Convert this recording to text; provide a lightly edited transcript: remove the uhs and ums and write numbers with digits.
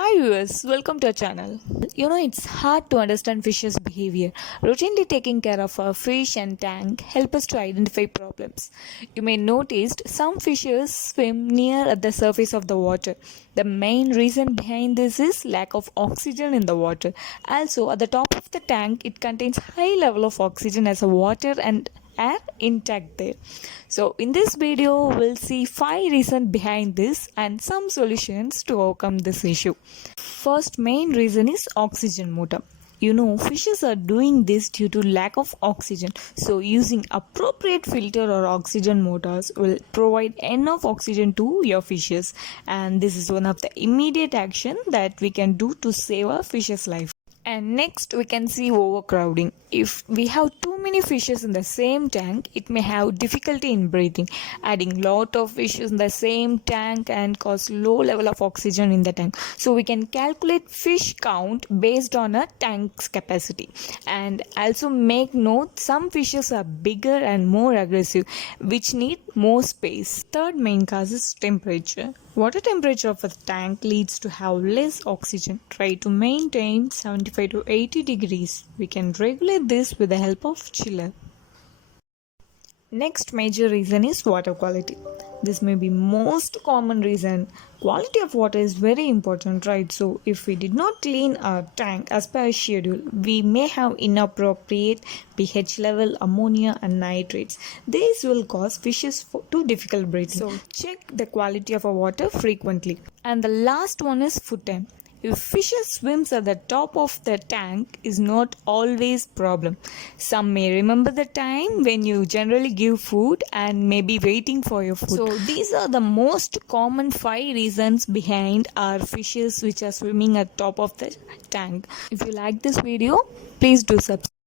Hi viewers, welcome to our channel. It's hard to understand fish's behavior. Routinely taking care of our fish and tank help us to identify problems. You may notice some fishes swim near at the surface of the water. The main reason behind this is lack of oxygen in the water. Also, at the top of the tank, it contains high level of oxygen as a water and air intact there. So in this video we'll see 5 reasons behind this and some solutions to overcome this issue. First main reason is oxygen motor. Fishes are doing this due to lack of oxygen. So using appropriate filter or oxygen motors will provide enough oxygen to your fishes, and this is one of the immediate action that we can do to save our fish's life. And next we can see overcrowding. If we have too many fishes in the same tank, it may have difficulty in breathing. Adding lot of fishes in the same tank and cause low level of oxygen in the tank. So we can calculate fish count based on a tank's capacity. And also make note, some fishes are bigger and more aggressive, which need more space. Third main cause is temperature. Water temperature of a tank leads to have less oxygen. Try to maintain 75 to 80 degrees. We can regulate this with the help of chiller. Next major reason is water quality. This may be most common reason. Quality of water is very important, right? So if we did not clean our tank as per schedule, we may have inappropriate pH level, ammonia and nitrates. These will cause fishes to difficult breathing. So check the quality of our water frequently. And the last one is food time. If fishes swims at the top of the tank is not always problem. Some may remember the time when you generally give food and may be waiting for your food. So these are the most common 5 reasons behind our fishes which are swimming at top of the tank. If you like this video, please do subscribe.